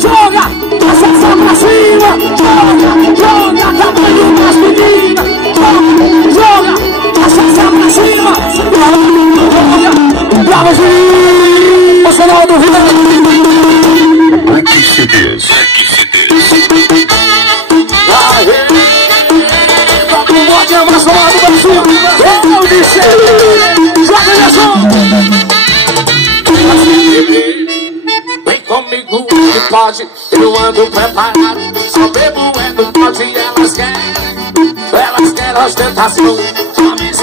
joga, essa pra cima, joga, tamanho das meninas, joga, essa pra cima, joga, bravo, Juninho, você não duvida. Black CDs. Pode abraçar lá do Brasil, eu disse, joga minha som. Vem comigo que pode, eu ando preparado. Só bebo é do pote e elas querem ostentação. Só me